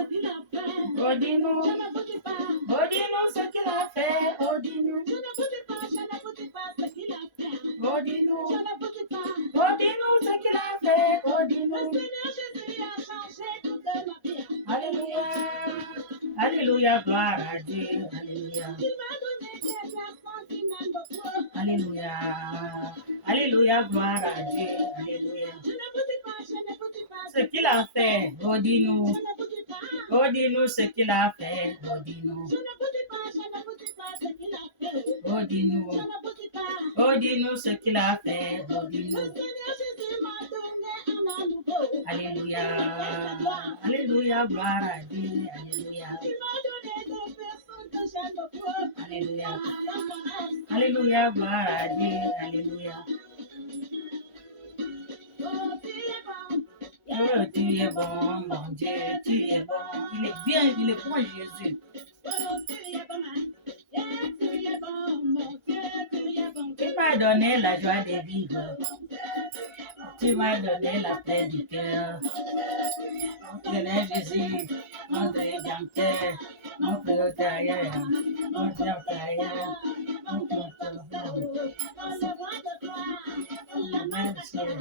Oh, dis-nous. Oh, dis-nous ce qu'il a fait. Oh, dis-nous. Oh, dis-nous. Oh, dis-nous ce qu'il a fait. Oh, dis-nous. Alléluia. Alléluia, gloire à Dieu. Alléluia. Alléluia. Alléluia, gloire à Dieu. Alléluia. Ce qu'il a fait, oh dis-nous. Oh dis-nous ce qu'il a fait, oh dis-nous. Oh dis-nous. Oh dis-nous ce qu'il a fait, oh dis-nous. Alléluia. Alléluia, gloire à Dieu. Alléluia. Alléluia. Alléluia, gloire à Dieu. Alléluia. Oh, tu es bon, mon Dieu, tu es bon. Il est bien, il est bon, Jésus. Tu m'as donné la joie de vivre. Tu m'as donné la paix du cœur. Mon Seigneur Jésus, mon Rédempteur, mon protecteur, mon protecteur, mon protecteur. La main du ciel.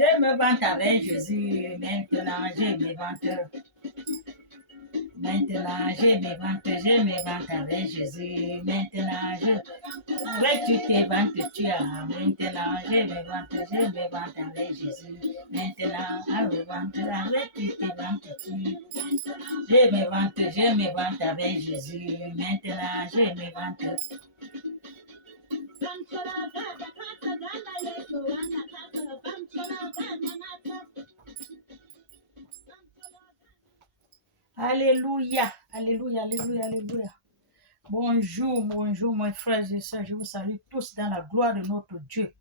Je me vante avec Jésus, maintenant je me vante. Maintenant je me vante avec Jésus, maintenant avec tu te vantes, tu as. Maintenant je me vante avec Jésus. Maintenant je me vante avec tu te vantes, tu. Je me vante avec Jésus. Maintenant je me vante. Alléluia, alléluia, alléluia, alléluia. Bonjour, bonjour, mes frères et sœurs. Je vous salue tous dans la gloire de notre Dieu.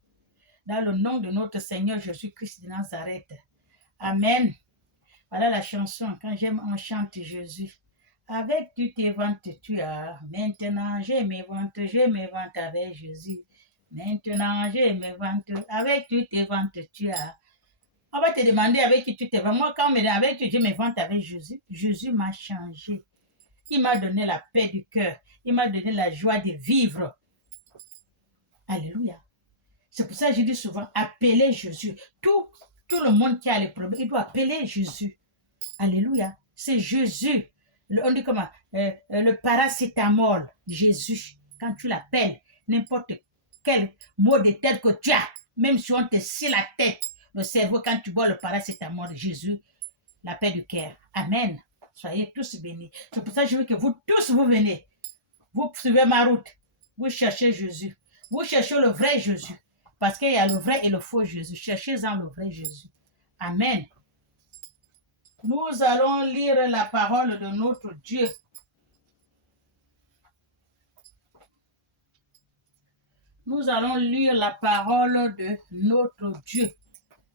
Dans le nom de notre Seigneur Jésus-Christ de Nazareth. Amen. Voilà la chanson. Quand j'aime, on chante Jésus. Avec tu te vantes, tu as. Maintenant, je me vante avec Jésus. Maintenant, je me vante. Avec tu te vantes, tu as. On va te demander avec qui tu te vantes. Moi, quand on me dit avec tu, je me vante avec Jésus. Jésus m'a changé. Il m'a donné la paix du cœur. Il m'a donné la joie de vivre. Alléluia. C'est pour ça que je dis souvent, appelez Jésus. Tout le monde qui a les problèmes, il doit appeler Jésus. Alléluia. C'est Jésus. On dit comment? Le paracétamol, Jésus. Quand tu l'appelles, n'importe quel mot de tête que tu as, même si on te scie la tête, le cerveau, quand tu bois le paracétamol, Jésus, la paix du cœur. Amen. Soyez tous bénis. C'est pour ça que je veux que vous tous, vous venez. Vous suivez ma route. Vous cherchez Jésus. Vous cherchez le vrai Jésus. Parce qu'il y a le vrai et le faux Jésus. Cherchez-en le vrai Jésus. Amen. Nous allons lire la parole de notre Dieu. Nous allons lire la parole de notre Dieu.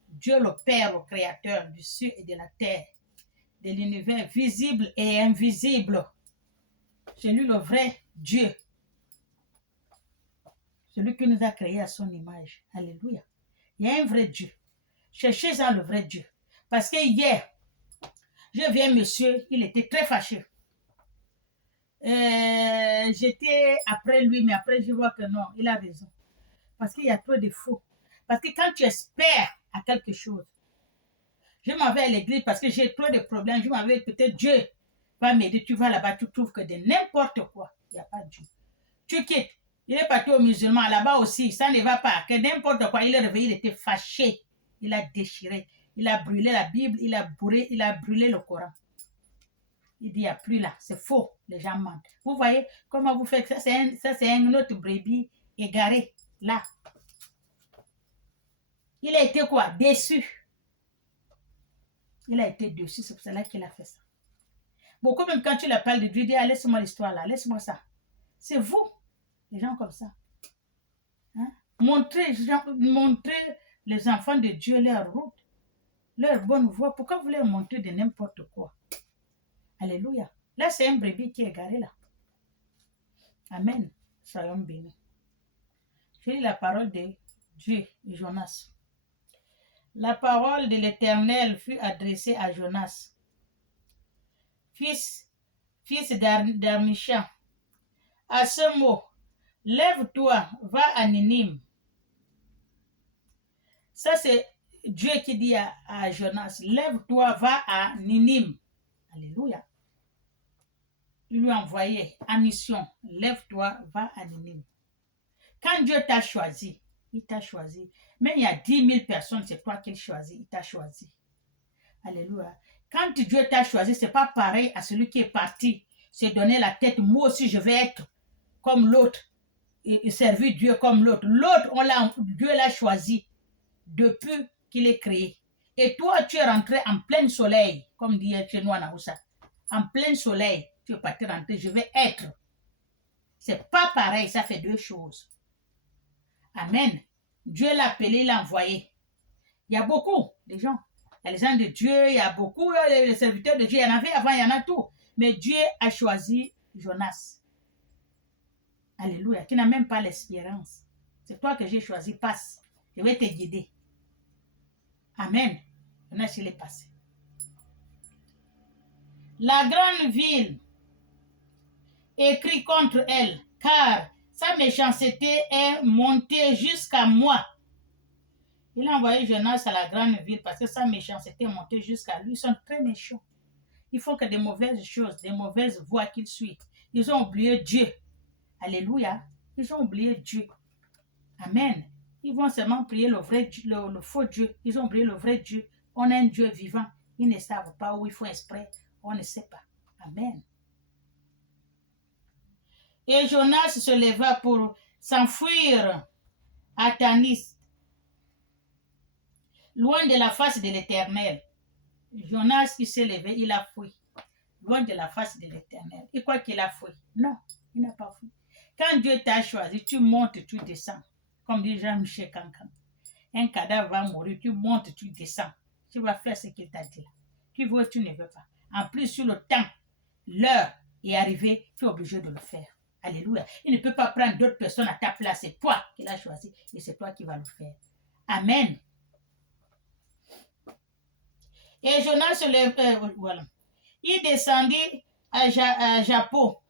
Dieu le Père, le Créateur du ciel et de la terre, de l'univers visible et invisible. C'est lui le vrai Dieu. Celui qui nous a créés à son image. Alléluia. Il y a un vrai Dieu. Cherchez-en le vrai Dieu. Parce que hier, je viens, monsieur, il était très fâché. J'étais après lui, mais après je vois que non, il a raison. Parce qu'il y a trop de faux. Parce que quand tu espères à quelque chose, je m'en vais à l'église parce que j'ai trop de problèmes. Je m'en vais, peut-être Dieu va m'aider. Tu vas là-bas, tu trouves que de n'importe quoi, il n'y a pas de Dieu. Tu quittes. Il est parti aux musulmans, là-bas aussi, ça ne va pas. Que n'importe quoi, il est réveillé, il était fâché. Il a déchiré. Il a brûlé la Bible, il a brûlé le Coran. Il dit, il n'y a plus là, c'est faux, les gens mentent. Vous voyez comment vous faites ça? C'est un autre brebis égaré, là. Il a été quoi? Déçu. Il a été déçu, c'est pour cela qu'il a fait ça. Beaucoup, même quand tu leur parles de Dieu, dis, ah, laisse-moi l'histoire là, laisse-moi ça. C'est vous, les gens comme ça. Hein? Montrer les enfants de Dieu leur route, leur bonne voie. Pourquoi vous voulez monter de n'importe quoi? Alléluia. Là, c'est un brebis qui est garé là. Amen. Soyons bénis. Je lis la parole de Dieu, Jonas. La parole de l'Éternel fut adressée à Jonas, fils d'Armisha. À ce mot, lève-toi, va à Ninive. Ça, c'est Dieu qui dit à Jonas, lève-toi, va à Ninive. Alléluia. Il lui a envoyé en mission, lève-toi, va à Ninive. Quand Dieu t'a choisi, il t'a choisi. Mais il y a 10 000 personnes, c'est toi qu'il choisit, il t'a choisi. Alléluia. Quand Dieu t'a choisi, ce n'est pas pareil à celui qui est parti se donner la tête. Moi aussi, je vais être comme l'autre et servir Dieu comme l'autre. L'autre, Dieu l'a choisi depuis qu'il est créé. Et toi, tu es rentré en plein soleil, comme dit chez nous en Aoussa. En plein soleil, tu es parti rentrer, je vais être. C'est pas pareil, ça fait deux choses. Amen. Dieu l'a appelé, il l'a envoyé. Il y a beaucoup de gens. Il y a les gens de Dieu, il y a beaucoup, les serviteurs de Dieu. Il y en avait avant, il y en a tout. Mais Dieu a choisi Jonas. Alléluia. Qui n'a même pas l'espérance. C'est toi que j'ai choisi. Passe. Je vais te guider. Amen. Jonas, il est passé. La grande ville écrit contre elle, car sa méchanceté est montée jusqu'à moi. Il a envoyé Jonas à la grande ville parce que sa méchanceté est montée jusqu'à lui. Ils sont très méchants. Il faut que des mauvaises choses, des mauvaises voies qu'ils suivent. Ils ont oublié Dieu. Alléluia. Ils ont oublié Dieu. Amen. Ils vont seulement prier le vrai Dieu, le faux Dieu. Ils ont oublié le vrai Dieu. On a un Dieu vivant. Ils ne savent pas où ils font exprès. On ne sait pas. Amen. Et Jonas se leva pour s'enfuir à Tanis, loin de la face de l'Éternel. Jonas, il s'est levé, il a fui, loin de la face de l'Éternel. Et quoi qu'il a fui? Non, il n'a pas fui. Quand Dieu t'a choisi, tu montes, tu descends. Comme dit Jean-Michel Cancan. Un cadavre va mourir, tu montes, tu descends. Tu vas faire ce qu'il t'a dit. Tu veux, tu ne veux pas. En plus, sur le temps, l'heure est arrivée, tu es obligé de le faire. Alléluia. Il ne peut pas prendre d'autres personnes à ta place. C'est toi qui l'as choisi et c'est toi qui vas le faire. Amen. Et Jonas se lève, voilà. Il descendit à Jappo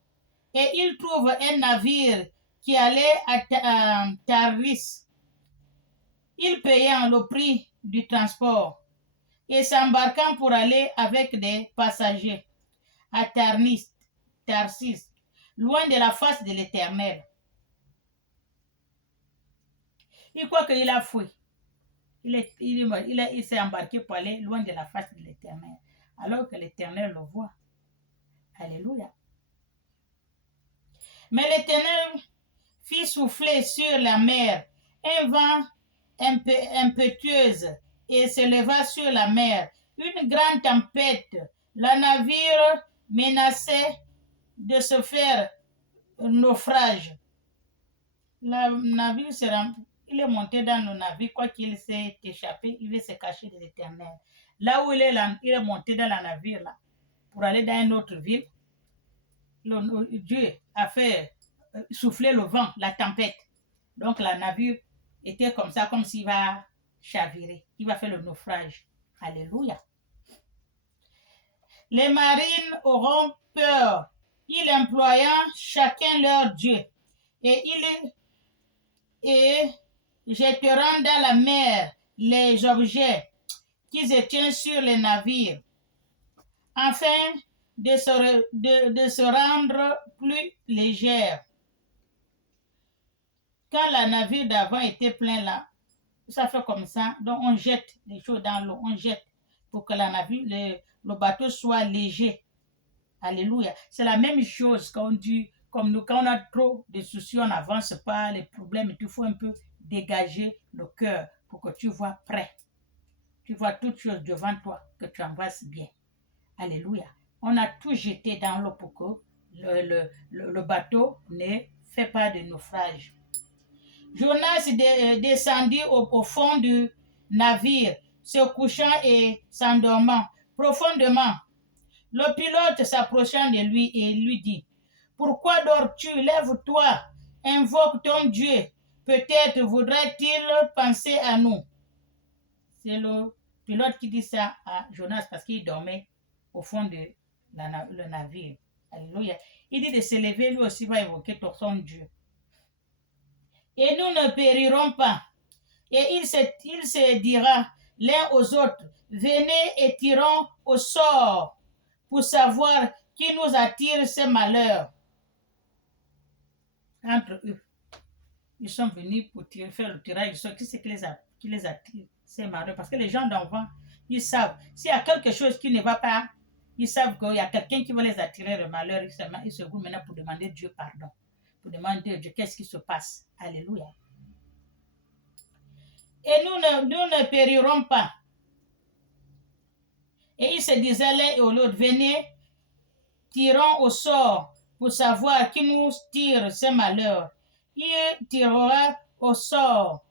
et il trouve un navire qui allait à Taris. Il payait le prix du transport et s'embarquant pour aller avec des passagers à Tarsis, loin de la face de l'Éternel. Il croit qu'il a fui. Il s'est embarqué pour aller loin de la face de l'Éternel, alors que l'Éternel le voit. Alléluia. Mais l'Éternel fit souffler sur la mer un vent impétueuse et se leva sur la mer une grande tempête. Le navire menaçait de se faire naufrage. Le navire il est monté dans le navire, quoi qu'il s'est échappé, il veut se cacher de l'Éternel. Là où il est monté dans le navire là, pour aller dans une autre ville. Dieu a fait souffler le vent, la tempête. Donc le navire était comme ça, comme s'il va chavirer, il va faire le naufrage. Alléluia. Les marines auront peur, ils employant chacun leur Dieu, et jetteront dans la mer les objets qu'ils étaient sur les navires, afin de se rendre plus légère. Quand le navire d'avant était plein là, ça fait comme ça, donc on jette les choses dans l'eau, on jette pour que le bateau soit léger. Alléluia. C'est la même chose qu'on dit, comme nous, quand on a trop de soucis, on n'avance pas, les problèmes, il faut un peu dégager le cœur pour que tu vois prêt. Tu vois toutes choses devant toi, que tu avances bien. Alléluia. On a tout jeté dans l'eau pour que le bateau ne fait pas de naufrage. Jonas descendit au fond navire, se couchant et s'endormant profondément. Le pilote s'approchant de lui et lui dit, « Pourquoi dors-tu? Lève-toi, invoque ton Dieu. Peut-être voudrait-il penser à nous. » C'est le pilote qui dit ça à Jonas parce qu'il dormait au fond de le navire. Alléluia. Il dit de se lever, lui aussi va évoquer son Dieu. Et nous ne périrons pas. Et il se dira l'un aux autres, venez et tirons au sort pour savoir qui nous attire ce malheur. Entre eux, ils sont venus pour faire le tirage du sort. Qui c'est qui les attire ces malheurs? Parce que les gens d'enfant, ils savent. S'il y a quelque chose qui ne va pas, ils savent qu'il y a quelqu'un qui va les attirer le malheur. Ils se groupent maintenant pour demander Dieu pardon. Pour demander à Dieu qu'est-ce qui se passe. Alléluia. Et nous ne périrons pas. Et ils se disaient l'un et l'autre, venez, tirons au sort pour savoir qui nous tire ce malheur. Il tirera au sort.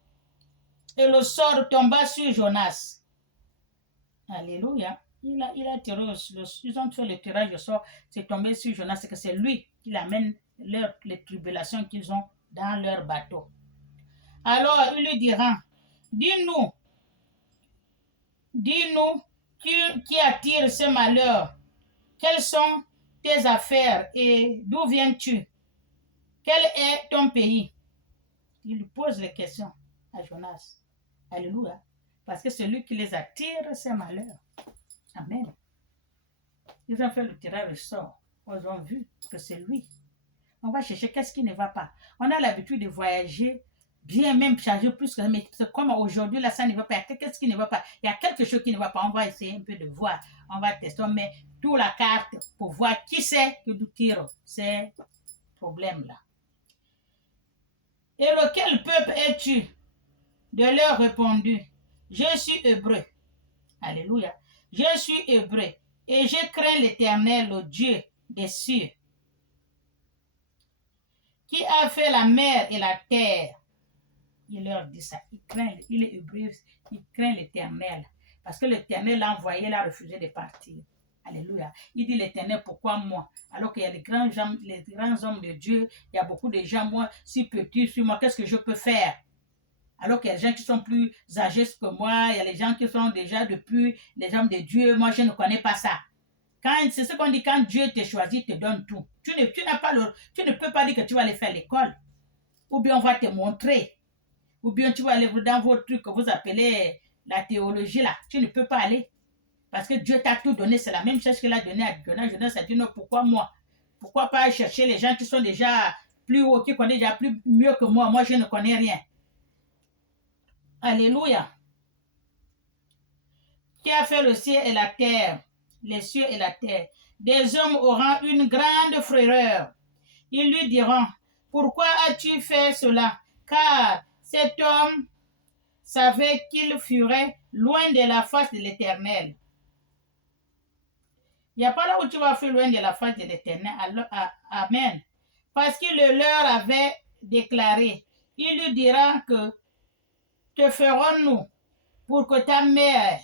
Et le sort tomba sur Jonas. Alléluia. Il a tiré ils ont fait le tirage au sort. C'est tombé sur Jonas. C'est que c'est lui qui amène les tribulations qu'ils ont dans leur bateau. Alors il lui dira, dis-nous, qui attire ce malheur? Quelles sont tes affaires et d'où viens-tu? Quel est ton pays? Il lui pose les questions à Jonas. Alléluia. Parce que c'est lui qui les attire, ces malheurs. Amen. Ils ont fait le tirage au sort. Ils ont vu que c'est lui. On va chercher qu'est-ce qui ne va pas. On a l'habitude de voyager, bien même charger plus que ça. Mais c'est comme aujourd'hui, là, ça ne va pas. Qu'est-ce qui ne va pas? Il y a quelque chose qui ne va pas. On va essayer un peu de voir. On va tester. On met toute la carte pour voir qui c'est qui nous tire ces problèmes-là. Et lequel peuple es-tu? De leur répondu, je suis hébreu. Alléluia. Je suis hébreu et je crains l'Éternel, le Dieu des cieux, qui a fait la mer et la terre. Il leur dit ça. Il est hébreu, il craint l'Éternel. Parce que l'Éternel l'a envoyé, l'a refusé de partir. Alléluia. Il dit l'Éternel, pourquoi moi? Alors qu'il y a les grands hommes de Dieu, il y a beaucoup de gens, moi, si petit, sur moi, qu'est-ce que je peux faire? Alors qu'il y a des gens qui sont plus âgés que moi, il y a les gens qui sont déjà depuis les hommes de Dieu, moi je ne connais pas ça. C'est ce qu'on dit, quand Dieu te choisit, te donne tout. Tu ne peux pas dire que tu vas aller faire l'école. Ou bien on va te montrer. Ou bien tu vas aller dans votre truc que vous appelez la théologie là. Tu ne peux pas aller. Parce que Dieu t'a tout donné. C'est la même chose qu'il a donné à Jonas. Jonas a dit non, pourquoi moi? Pourquoi pas chercher les gens qui sont déjà plus hauts, qui connaissent déjà mieux que moi? Moi je ne connais rien. Alléluia. Qui a fait le ciel et la terre, les cieux et la terre. Des hommes auront une grande frayeur. Ils lui diront, pourquoi as-tu fait cela? Car cet homme savait qu'il fuirait loin de la face de l'Éternel. Il n'y a pas là où tu vas fuir loin de la face de l'Éternel. Amen. Parce qu'il le leur avait déclaré. Il lui dira que ferons-nous pour que ta mère,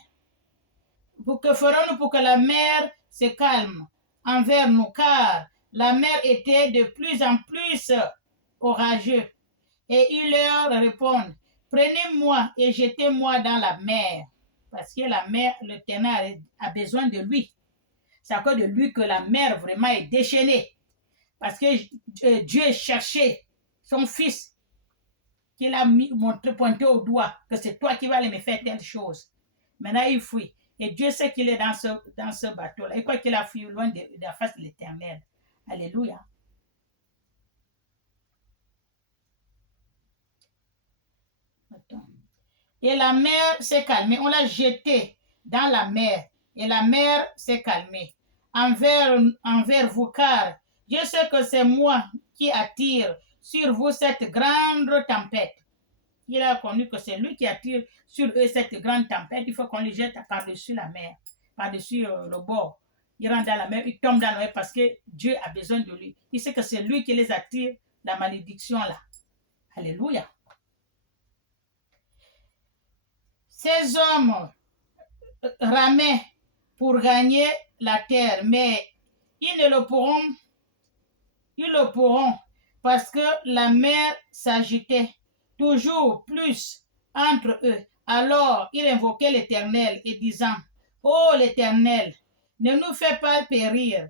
pour que la mer se calme envers nous, car la mer était de plus en plus orageuse. Et il leur répond, prenez-moi et jetez-moi dans la mer, parce que la mer, l'Éternel a besoin de lui. C'est à cause de lui que la mer vraiment est déchaînée, parce que Dieu cherchait son fils, qu'il a pointé au doigt, que c'est toi qui vas aller me faire telle chose. Maintenant, il fuit. Et Dieu sait qu'il est dans ce bateau-là. Et quoi qu'il a fui loin de la face de l'Éternel. Alléluia. Attends. Et la mer s'est calmée. On l'a jeté dans la mer. Et la mer s'est calmée envers vous, car je sais que c'est moi qui attire sur vous cette grande tempête. Il a connu que c'est lui qui attire sur eux cette grande tempête. Il faut qu'on les jette par-dessus la mer, par-dessus le bord. Il rentre dans la mer, il tombe dans la mer parce que Dieu a besoin de lui. Il sait que c'est lui qui les attire, la malédiction là. Alléluia. Ces hommes ramaient pour gagner la terre, mais ils le pourront parce que la mer s'agitait toujours plus entre eux. Alors ils invoquaient l'Éternel et disant, ô l'Éternel, ne nous fais pas périr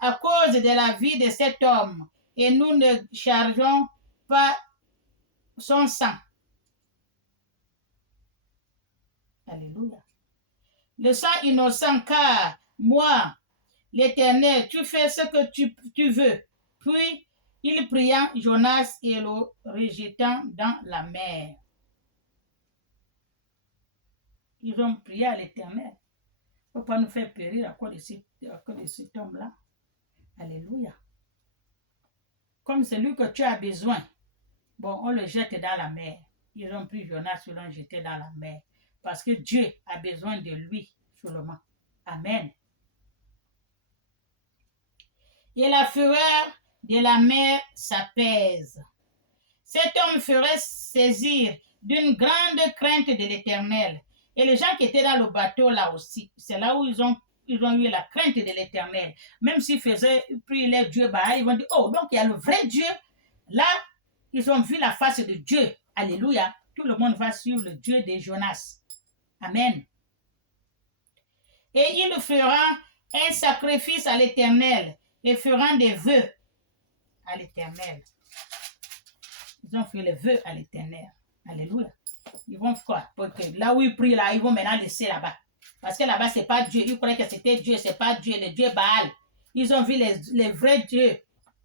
à cause de la vie de cet homme, et nous ne chargeons pas son sang. Alléluia. Le sang innocent, car moi, l'Éternel, tu fais ce que tu veux. Puis il pria Jonas et le rejetant dans la mer. Ils ont prié à l'Éternel. Il ne faut pas nous faire périr à cause de cet homme-là. Alléluia. Comme celui que tu as besoin, bon, on le jette dans la mer. Ils ont pris Jonas, ils l'ont jeté dans la mer. Parce que Dieu a besoin de lui seulement. Amen. Et la fureur de la mer s'apaise. Cet homme ferait saisir d'une grande crainte de l'Éternel. Et les gens qui étaient dans le bateau là aussi, c'est là où ils ont eu la crainte de l'Éternel. Même s'ils priaient leur Dieu Baal, ils vont dire, oh, donc il y a le vrai Dieu. Là, ils ont vu la face de Dieu. Alléluia. Tout le monde va suivre le Dieu de Jonas. Amen. Et il fera un sacrifice à l'Éternel et fera des vœux à l'Éternel. Ils ont fait les vœux à l'Éternel. Alléluia. Ils vont quoi? Là où ils prient, là, ils vont maintenant laisser là-bas. Parce que là-bas, ce n'est pas Dieu. Ils croyaient que c'était Dieu, ce n'est pas Dieu, le Dieu Baal. Ils ont vu les vrais dieux,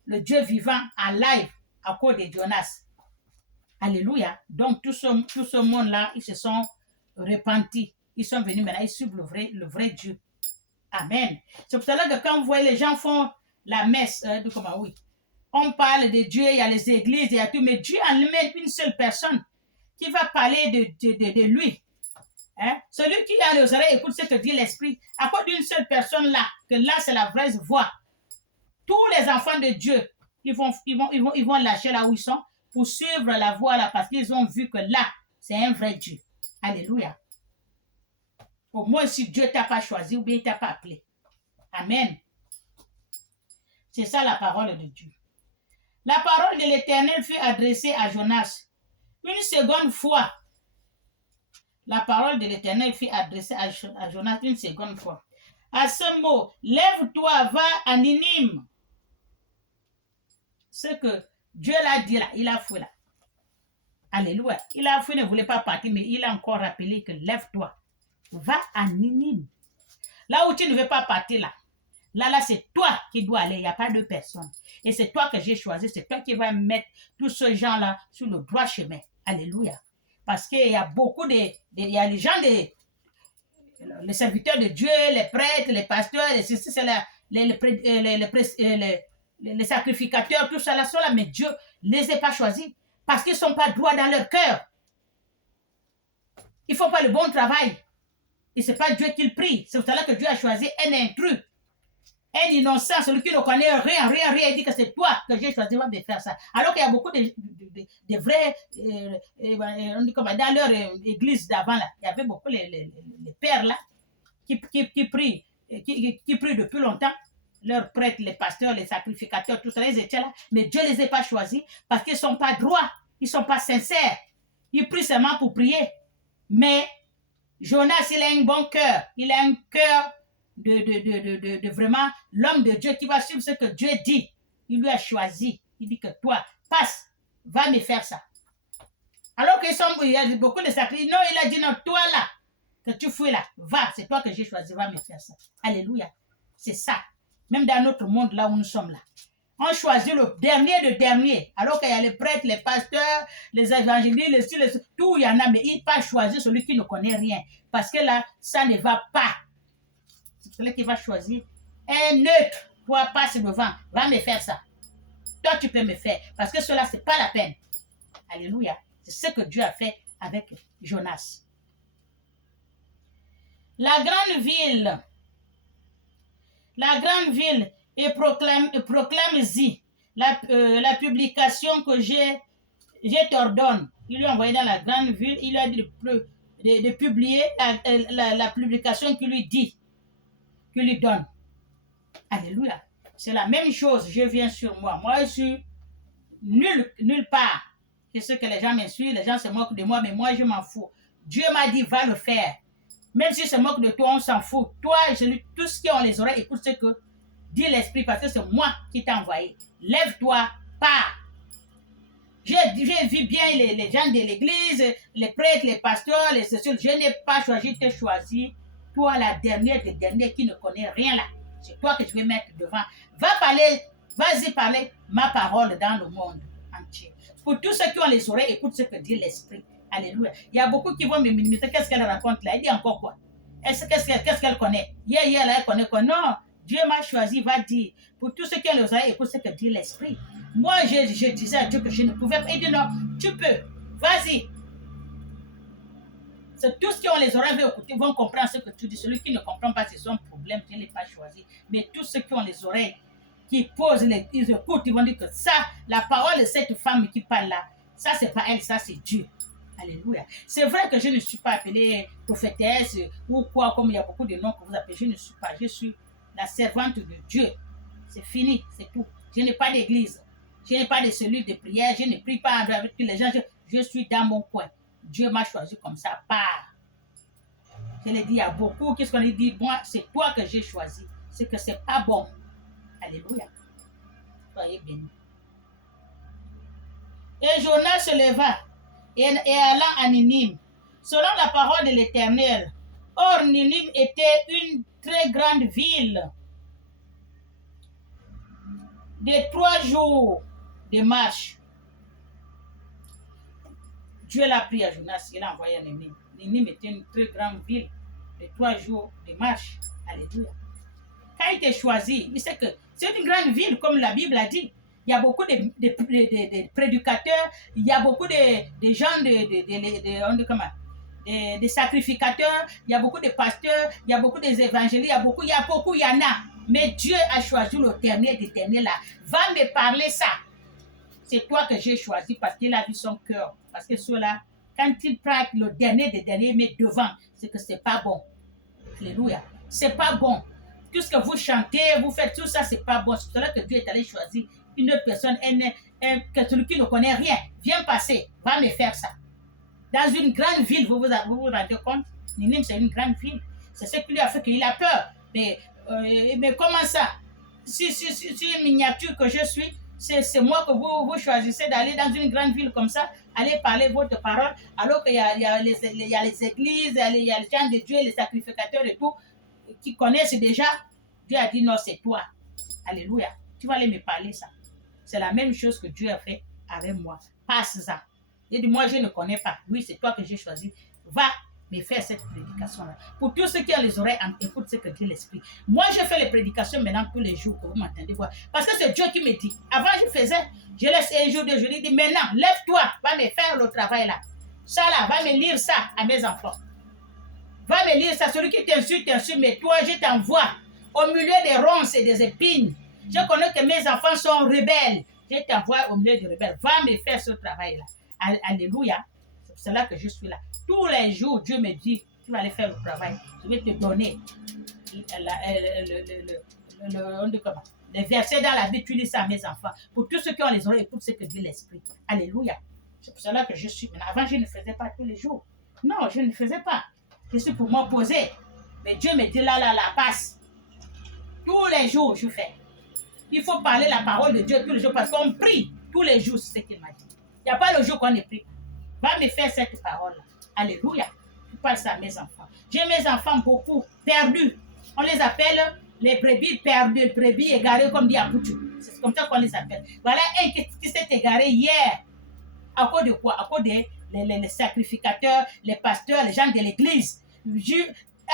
le Dieu vivant en live à cause de Jonas. Alléluia. Donc, tout ce monde-là, ils se sont repentis. Ils sont venus maintenant, ils suivent le vrai Dieu. Amen. C'est pour cela que quand vous voyez les gens font la messe, oui, on parle de Dieu, il y a les églises, il y a tout, mais Dieu en lui-même une seule personne qui va parler de lui. Hein? Celui qui a les oreilles écoute ce que dit l'Esprit. À cause d'une seule personne là, que là c'est la vraie voix. Tous les enfants de Dieu, ils vont lâcher là où ils sont pour suivre la voix là parce qu'ils ont vu que là, c'est un vrai Dieu. Alléluia. Au moins si Dieu t'a pas choisi ou bien il t'a pas appelé. Amen. C'est ça la parole de Dieu. La parole de l'Éternel fut adressée à Jonas. Une seconde fois, la parole de l'Éternel fut adressée à Jonas une seconde fois. À ce mot, lève-toi, va à Ninive. Ce que Dieu l'a dit là, il a fait là. Alléluia. Il a fait, ne voulait pas partir, mais il a encore rappelé que lève-toi, va à Ninive. Là où tu ne veux pas partir là. Là, c'est toi qui dois aller. Il n'y a pas de personne. Et c'est toi que j'ai choisi. C'est toi qui vas mettre tous ces gens-là sur le droit chemin. Alléluia. Parce qu'il y a beaucoup il y a les gens, les serviteurs de Dieu, les prêtres, les pasteurs, les sacrificateurs, tout ça là, sont là, mais Dieu ne les a pas choisis. Parce qu'ils ne sont pas droits dans leur cœur. Ils ne font pas le bon travail. Et ce n'est pas Dieu qu'ils prient. C'est pour cela que Dieu a choisi un intrus. Un innocent, celui qui ne connaît rien, il dit que c'est toi que j'ai choisi de faire ça. Alors qu'il y a beaucoup de vrais, on dit comme dans leur église d'avant, là, il y avait beaucoup les pères là, qui prient depuis longtemps. Leurs prêtres, les pasteurs, les sacrificateurs, tout ça, ils étaient là. Mais Dieu ne les a pas choisis parce qu'ils ne sont pas droits, ils ne sont pas sincères. Ils prient seulement pour prier. Mais Jonas, il a un bon cœur. Il a un cœur de vraiment l'homme de Dieu qui va suivre ce que Dieu dit. Il lui a choisi. Il dit que toi, passe, va me faire ça. Alors qu'il y a beaucoup de sacrifices. Non, il a dit non, toi là, que tu fouilles là, va, c'est toi que j'ai choisi, va me faire ça. Alléluia. C'est ça. Même dans notre monde là où nous sommes là. On choisit le dernier. Alors qu'il y a les prêtres, les pasteurs, les évangélistes, tout il y en a, mais il n'a pas choisi celui qui ne connaît rien. Parce que là, ça ne va pas. C'est celui qui va choisir un neutre. Toi, passe devant, va me faire ça. Toi, tu peux me faire. Parce que cela, ce n'est pas la peine. Alléluia. C'est ce que Dieu a fait avec Jonas. La grande ville et proclame-y la publication que je t'ordonne. Il lui a envoyé dans la grande ville, il lui a dit de publier la publication qui lui dit, qui lui donne. Alléluia. C'est la même chose, je viens sur moi. Moi, je suis nulle part. C'est ce que les gens m'insultent, les gens se moquent de moi, mais moi, je m'en fous. Dieu m'a dit, va le faire. Même s'ils se moquent de toi, on s'en fout. Toi, tout ce qui ont les oreilles, écoute ce que dit l'Esprit, parce que c'est moi qui t'ai envoyé. Lève-toi, pars. J'ai vu bien les gens de l'église, les prêtres, les pasteurs, les sociaux. Je n'ai pas choisi, tu as choisi. Toi, la dernière des derniers qui ne connaît rien là. C'est toi que je vais mettre devant. Va parler, vas-y parler ma parole dans le monde entier. Pour tous ceux qui ont les oreilles, écoute ce que dit l'Esprit. Alléluia. Il y a beaucoup qui vont me minimiser. Qu'est-ce qu'elle raconte là? Elle dit encore quoi? Qu'est-ce qu'elle connaît? Hier, elle connaît quoi? Non, Dieu m'a choisi, va dire. Pour tous ceux qui ont les oreilles, écoute ce que dit l'Esprit. Moi, je disais à Dieu que je ne pouvais pas. Il dit non, tu peux. Vas-y. C'est tous qui ont les oreilles vont écouter, vont comprendre ce que tu dis. Celui qui ne comprend pas, c'est son problème. Je ne l'ai pas choisi. Mais tous ceux qui ont les oreilles, qui posent, ils écoutent, ils vont dire que ça, la parole de cette femme qui parle là, ça, c'est pas elle, ça, c'est Dieu. Alléluia. C'est vrai que je ne suis pas appelée prophétesse ou quoi, comme il y a beaucoup de noms que vous appelez. Je ne suis pas. Je suis la servante de Dieu. C'est fini, c'est tout. Je n'ai pas d'église. Je n'ai pas de cellule de prière. Je ne prie pas avec les gens. Je suis dans mon coin. Dieu m'a choisi comme ça. Pars. Je l'ai dit à beaucoup. Qu'est-ce qu'on lui dit? Moi, c'est toi que j'ai choisi. C'est que c'est pas bon. Alléluia. Soyez bénis. Et Jonas se leva et alla à Ninive, selon la parole de l'Éternel. Or, Ninive était une très grande ville de 3 jours de marche. Dieu l'a pris à Jonas, il l'a envoyé à Ninive. Ninive était une très grande ville de 3 jours de marche. Alléluia. Quand il était choisi, il sait que c'est une grande ville, comme la Bible a dit. Il y a beaucoup de prédicateurs, il y a beaucoup de gens, de sacrificateurs, il y a beaucoup de pasteurs, il y a beaucoup d'évangélistes, il y en a. Mais Dieu a choisi le dernier des derniers là. Va me parler ça. C'est toi que j'ai choisi parce qu'il a vu son cœur. Parce que ceux-là, quand il prend le dernier des derniers, mais devant, c'est que c'est pas bon. Alléluia. C'est pas bon. Tout ce que vous chantez, vous faites tout ça, c'est pas bon. C'est pour cela que Dieu est allé choisir une autre personne, celui qui ne connaît rien. Viens passer, va me faire ça. Dans une grande ville, vous vous rendez compte? Ninive, c'est une grande ville. C'est ce qui lui a fait qu'il a peur. Mais comment ça? Si miniature que je suis, c'est moi que vous choisissez d'aller dans une grande ville comme ça, aller parler votre parole, alors qu'il y a les églises, il y a les gens de Dieu, les sacrificateurs et tout, qui connaissent déjà. Dieu a dit non, c'est toi. Alléluia. Tu vas aller me parler ça. C'est la même chose que Dieu a fait avec moi. Passe ça. Il dit, moi je ne connais pas. Oui, c'est toi que j'ai choisi. Va me faire cette prédication-là. Pour tous ceux qui ont les oreilles, écoute ce que dit l'Esprit. Moi, je fais les prédications maintenant tous les jours que vous m'entendez voir. Parce que c'est Dieu qui me dit. Avant, je faisais, je laisse un jour de je lui dis, maintenant, lève-toi, va me faire le travail là. Ça là, va me lire ça à mes enfants. Va me lire ça. Celui qui t'insulte, mais toi, je t'envoie au milieu des ronces et des épines. Je connais que mes enfants sont rebelles. Je t'envoie au milieu des rebelles. Va me faire ce travail-là. Alléluia. C'est pour cela que je suis là. Tous les jours, Dieu me dit, tu vas aller faire le travail. Je vais te donner les versets dans la Bible. Tu lis ça à mes enfants. Pour tous ceux qui ont les oreilles, écoute ce que dit l'Esprit. Alléluia. C'est pour cela que je suis. Mais avant, je ne faisais pas tous les jours. Non, je ne faisais pas. Je suis pour m'opposer. Mais Dieu me dit là, passe. Tous les jours, je fais. Il faut parler la parole de Dieu tous les jours parce qu'on prie tous les jours, c'est ce qu'il m'a dit. Il n'y a pas le jour qu'on ne prie. Va me faire cette parole. Alléluia. Je parle ça à mes enfants. J'ai mes enfants beaucoup perdus. On les appelle les brebis perdues, les brebis égarées comme dit Apoutou. C'est comme ça qu'on les appelle. Voilà un qui s'est égaré hier. À cause de quoi? À cause des les sacrificateurs, les pasteurs, les gens de l'église.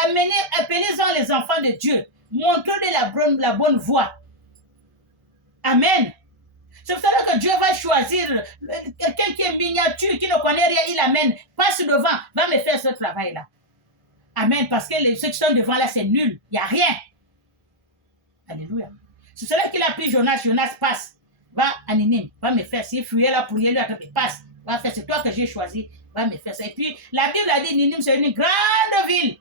Appelez-en les enfants de Dieu. Montrez-leur la bonne voie. Amen. C'est pour ça que Dieu va choisir quelqu'un qui est miniature, qui ne connaît rien, il amène. Passe devant, va me faire ce travail-là. Amen. Parce que ceux qui sont devant là, c'est nul. Il n'y a rien. Alléluia. C'est cela qu'il a pris Jonas. Jonas passe. Va à Ninive. Va me faire. S'il fuyait là pour y aller, passe. Va faire. C'est toi que j'ai choisi. va me faire ça. Et puis, la Bible a dit Ninive, c'est une grande ville.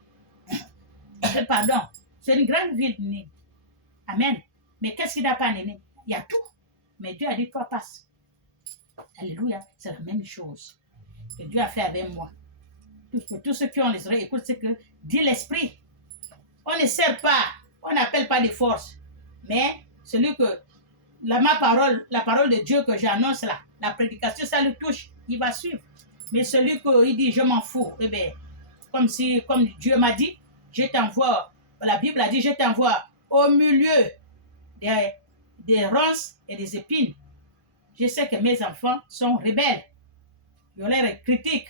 Pardon, c'est une grande ville, Ninive. Amen. Mais qu'est-ce qu'il n'a pas, Ninive? Il y a tout. Mais Dieu a dit, toi, passe. Alléluia. C'est la même chose que Dieu a fait avec moi. Pour tous ceux qui ont les oreilles, écoute ce que dit l'Esprit. On ne sert pas, on n'appelle pas des forces. Mais celui que, la parole de Dieu que j'annonce là, la prédication, ça le touche, il va suivre. Mais celui qui dit, je m'en fous, eh bien, comme Dieu m'a dit, je t'envoie, la Bible a dit, je t'envoie au milieu des ronces et des épines. Je sais que mes enfants sont rebelles. Il y aurait les critiques,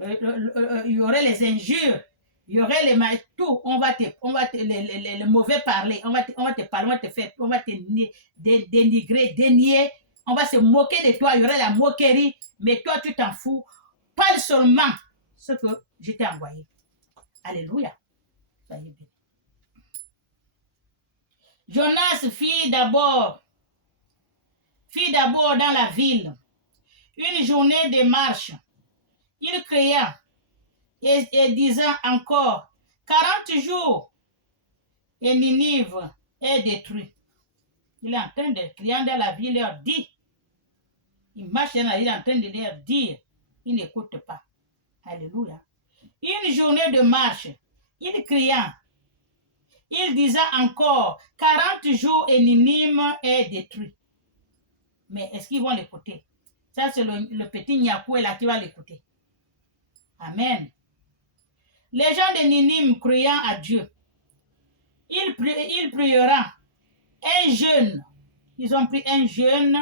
il y aurait les injures, il y aurait tout. Les mauvais parler, on va te parler, on va te faire, on va te dénigrer, dénier, on va se moquer de toi, il y aurait la moquerie, mais toi tu t'en fous. Parle seulement ce que je t'ai envoyé. Alléluia. Jonas fit d'abord dans la ville une journée de marche. Il cria et disant encore 40 jours et Ninive est détruit. Il est en train de crier dans la ville, il leur dit. Il marche dans la ville en train de leur dire. Il n'écoute pas. Alléluia. Une journée de marche, il cria. Il disait encore 40 jours et Ninive est détruit. Mais est-ce qu'ils vont l'écouter? Ça, c'est le petit Nyakoué là qui va l'écouter. Amen. Les gens de Ninive criant à Dieu, il priera un jeûne. Ils ont pris un jeûne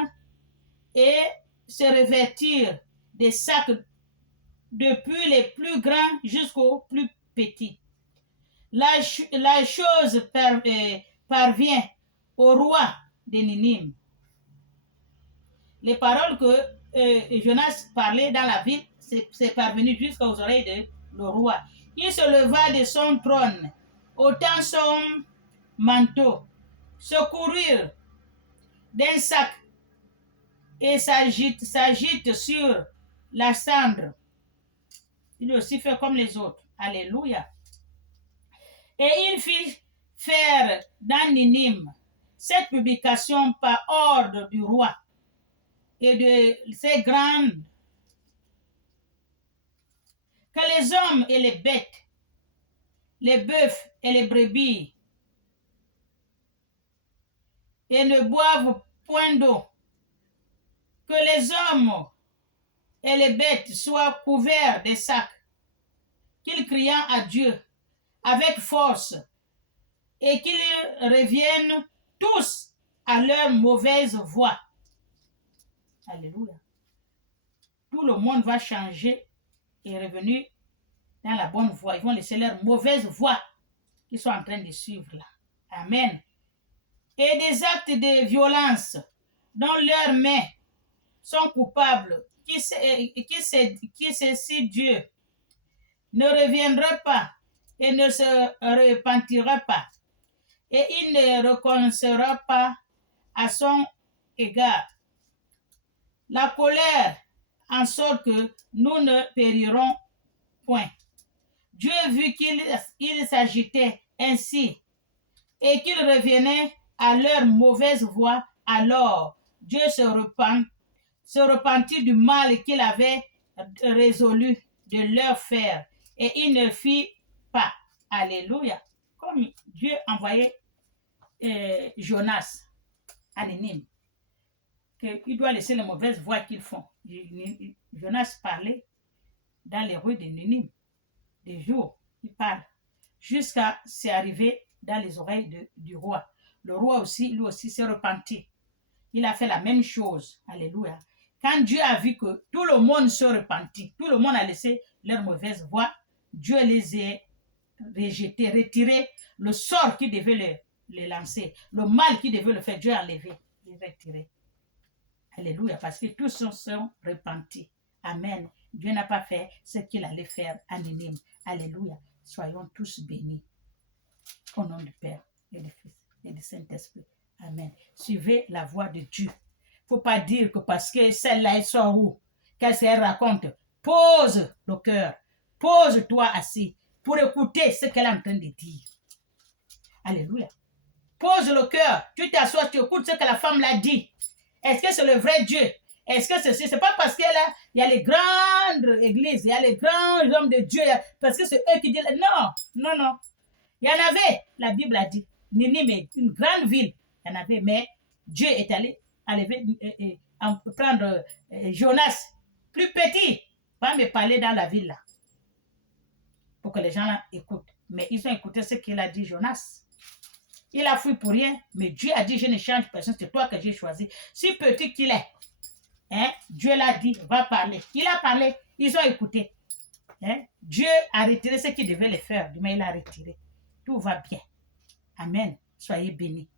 et se revêtir des sacs depuis les plus grands jusqu'aux plus petits. La chose parvient au roi de Ninive. Les paroles que Jonas parlait dans la ville, c'est parvenu jusqu'aux oreilles de le roi. Il se leva de son trône, ôtant son manteau, secourir d'un sac et s'agite sur la cendre. Il aussi fait comme les autres. Alléluia. Et il fit faire dans Ninive cette publication par ordre du roi et de ses grandes, que les hommes et les bêtes, les bœufs et les brebis, et ne boivent point d'eau, que les hommes et les bêtes soient couverts des sacs, qu'ils crient à Dieu avec force, et qu'ils reviennent tous à leur mauvaise voie. Alléluia. Tout le monde va changer et revenir dans la bonne voie. Ils vont laisser leur mauvaise voie qu'ils sont en train de suivre là. Amen. Et des actes de violence dont leurs mains sont coupables, qui si Dieu ne reviendra pas et ne se repentira pas, et il ne reconnaîtra pas à son égard la colère, en sorte que nous ne périrons point. Dieu vit qu'il s'agitait ainsi et qu'ils revenaient à leur mauvaise voie, alors Dieu se repentit du mal qu'il avait résolu de leur faire et il ne fit pas. Alléluia. Comme Dieu envoyait Jonas à Ninive, qu'il doit laisser les mauvaises voies qu'ils font. Jonas parlait dans les rues de Ninive. Des jours, il parle, jusqu'à c'est arrivé dans les oreilles du roi. Le roi aussi, lui aussi, s'est repenti. Il a fait la même chose. Alléluia. Quand Dieu a vu que tout le monde se repentit, tout le monde a laissé leur mauvaise voie, Dieu les a rejetés, retirés le sort qui devait les lancer, le mal qui devait le faire, Dieu a enlevé, les retiré. Alléluia, parce que tous se sont repentis. Amen. Dieu n'a pas fait ce qu'il allait faire à Ninive. Alléluia. Soyons tous bénis. Au nom du Père et du Fils et du Saint-Esprit. Amen. Suivez la voie de Dieu. Il ne faut pas dire que parce que celle-là, elle sort où? Qu'est-ce qu'elle raconte? Pose le cœur. Pose-toi assis pour écouter ce qu'elle est en train de dire. Alléluia. Pose le cœur. Tu t'assois, tu écoutes ce que la femme l'a dit. Est-ce que c'est le vrai Dieu? Est-ce que c'est pas parce qu'il y a les grandes églises, il y a les grands hommes de Dieu, parce que c'est eux qui disent, non, non, non. Il y en avait, la Bible a dit, Ninive, une grande ville, il y en avait, mais Dieu est allé prendre Jonas, plus petit, va me parler dans la ville là, pour que les gens là écoutent. Mais ils ont écouté ce qu'il a dit Jonas. Il a fui pour rien, mais Dieu a dit, je ne change personne, c'est toi que j'ai choisi. Si petit qu'il est, hein, Dieu l'a dit, va parler. Il a parlé, ils ont écouté. Hein? Dieu a retiré ce qu'il devait les faire, mais il a retiré. Tout va bien. Amen. Soyez bénis.